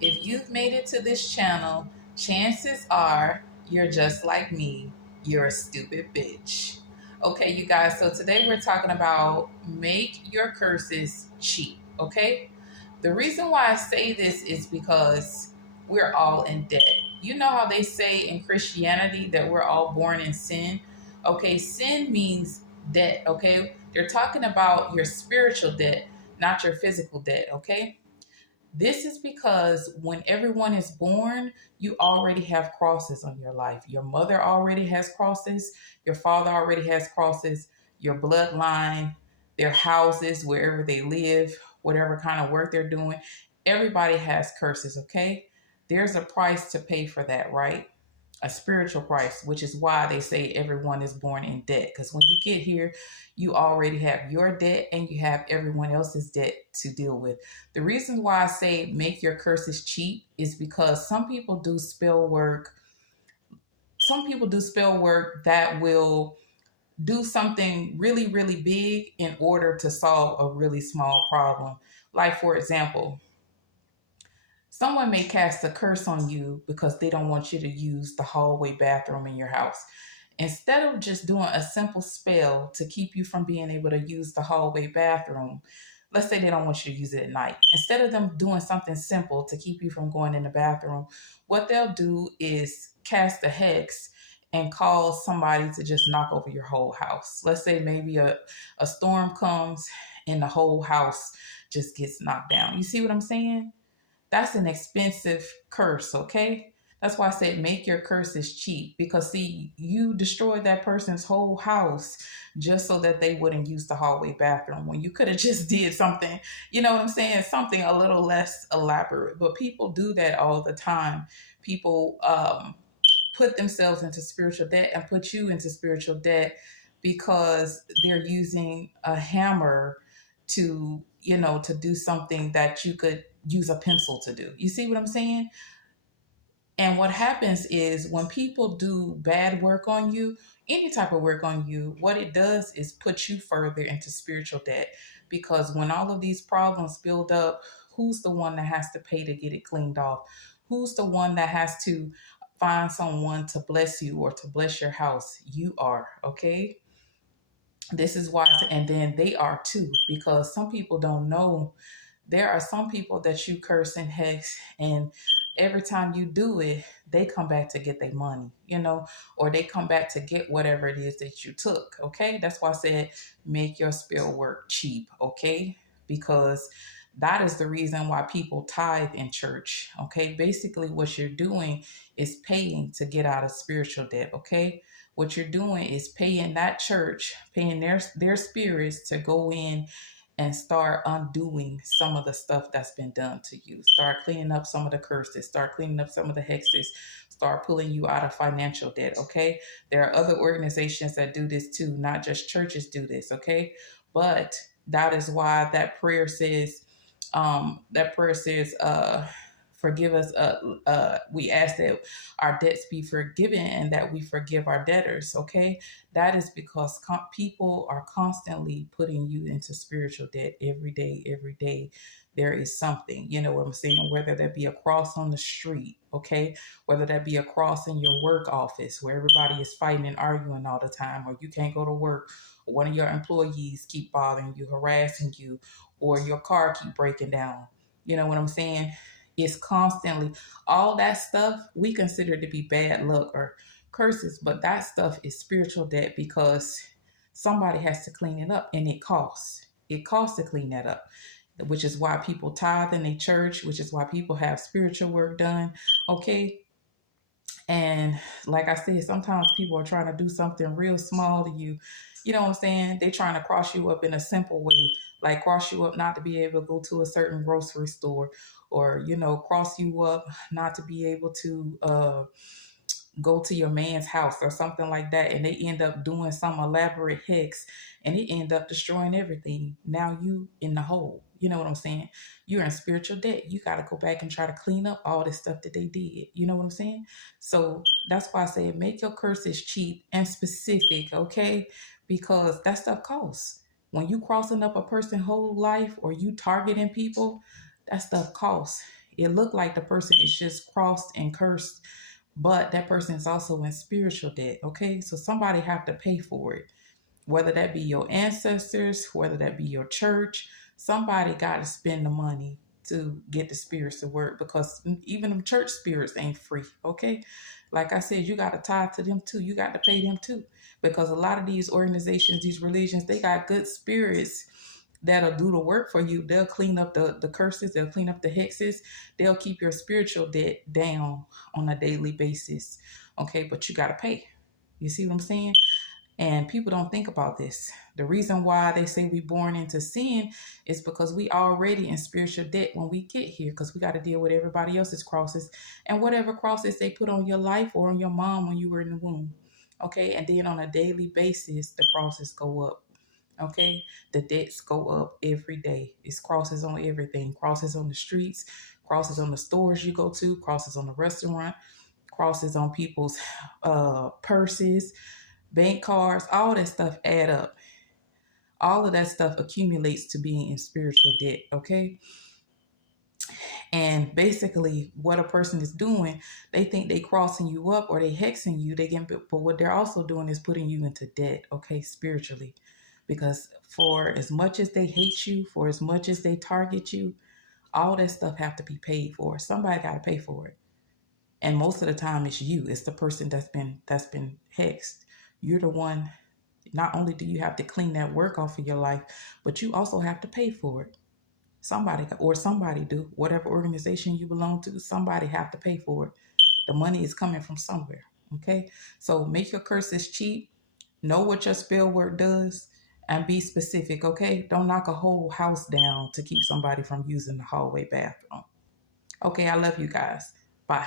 If you've made it to this channel, chances are you're just like me. You're a stupid bitch. Okay, you guys, so today we're talking about make your curses cheap, okay? The reason why I say this is because we're all in debt. You know how they say in Christianity that we're all born in sin? Okay, sin means debt, okay? They're talking about your spiritual debt, not your physical debt, okay? This is because when everyone is born, you already have crosses on your life. Your mother already has crosses, your father already has crosses, your bloodline, their houses, wherever they live, whatever kind of work they're doing. Everybody has curses, okay? There's a price to pay for that, right? A spiritual price, which is why they say everyone is born in debt. Because when you get here, you already have your debt and you have everyone else's debt to deal with. The reason why I say make your curses cheap is because some people do spell work. Some people do spell work that will do something really, really big in order to solve a really small problem. Like, for example, someone may cast a curse on you because they don't want you to use the hallway bathroom in your house. Instead of just doing a simple spell to keep you from being able to use the hallway bathroom, let's say they don't want you to use it at night. Instead of them doing something simple to keep you from going in the bathroom, what they'll do is cast a hex and cause somebody to just knock over your whole house. Let's say maybe a storm comes and the whole house just gets knocked down. You see what I'm saying? That's an expensive curse, okay? That's why I said make your curses cheap because see, you destroyed that person's whole house just so that they wouldn't use the hallway bathroom when you could have just did something, you know what I'm saying? Something a little less elaborate. But people do that all the time. People put themselves into spiritual debt and put you into spiritual debt because they're using a hammer to, to do something that you could use a pencil to do. You see what I'm saying? And what happens is when people do bad work on you, any type of work on you, what it does is put you further into spiritual debt. Because when all of these problems build up, who's the one that has to pay to get it cleaned off? Who's the one that has to find someone to bless you or to bless your house? You are, okay? This is why, and then they are too, because some people don't know there are some people that you curse and hex, and every time you do it, they come back to get their money, or they come back to get whatever it is that you took. Okay. That's why I said make your spell work cheap. Okay. Because that is the reason why people tithe in church. Okay. Basically, what you're doing is paying to get out of spiritual debt. Okay. What you're doing is paying that church, paying their spirits to go in and start undoing some of the stuff that's been done to you. Start cleaning up some of the curses, start cleaning up some of the hexes, start pulling you out of financial debt, okay? There are other organizations that do this too, not just churches do this, okay? But that is why that prayer says, forgive us. We ask that our debts be forgiven and that we forgive our debtors. Okay, that is because people are constantly putting you into spiritual debt every day. Every day, there is something. You know what I'm saying? Whether that be a cross on the street, okay, whether that be a cross in your work office where everybody is fighting and arguing all the time, or you can't go to work. Or one of your employees keep bothering you, harassing you, or your car keep breaking down. You know what I'm saying? It's constantly all that stuff we consider to be bad luck or curses, but that stuff is spiritual debt because somebody has to clean it up and it costs. It costs to clean that up, which is why people tithe in a church, which is why people have spiritual work done. Okay. And like I said, sometimes people are trying to do something real small to you. You know what I'm saying? They're trying to cross you up in a simple way, like cross you up not to be able to go to a certain grocery store, or cross you up not to be able to go to your man's house or something like that, and they end up doing some elaborate hex and it end up destroying everything. Now you in the hole. You know what I'm saying? You're in spiritual debt. You got to go back and try to clean up all this stuff that they did. You know what I'm saying? So that's why I say make your curses cheap and specific, okay? Because that stuff costs. When you crossing up a person's whole life or you targeting people, that stuff costs. it looked like the person is just crossed and cursed, but that person is also in spiritual debt. Okay, so somebody have to pay for it, whether that be your ancestors, whether that be your church. Somebody got to spend the money to get the spirits to work, because even them church spirits ain't free. Okay, like I said, you got to tie to them too. You got to pay them too, because a lot of these organizations, these religions, they got good spirits that'll do the work for you. They'll clean up the curses, they'll clean up the hexes, they'll keep your spiritual debt down on a daily basis. Okay, but you got to pay. You see what I'm saying? And people don't think about this. The reason why they say we born into sin is because we already in spiritual debt when we get here, because we got to deal with everybody else's crosses and whatever crosses they put on your life or on your mom when you were in the womb. Okay, and then on a daily basis, the crosses go up. Okay, the debts go up every day. It's crosses on everything. Crosses on the streets, crosses on the stores you go to, crosses on the restaurant, crosses on people's purses, bank cards. All that stuff add up. All of that stuff accumulates to being in spiritual debt. Okay, and basically what a person is doing, they think they crossing you up or they hexing you. But what they're also doing is putting you into debt. Okay, spiritually. Because for as much as they hate you, for as much as they target you, all that stuff have to be paid for. Somebody got to pay for it. And most of the time it's you. It's the person that's been hexed. You're the one. Not only do you have to clean that work off of your life, but you also have to pay for it. Somebody do. Whatever organization you belong to, somebody have to pay for it. The money is coming from somewhere. Okay? So make your curses cheap. Know what your spell word does and be specific. Okay? Don't knock a whole house down to keep somebody from using the hallway bathroom. Okay, I love you guys. Bye.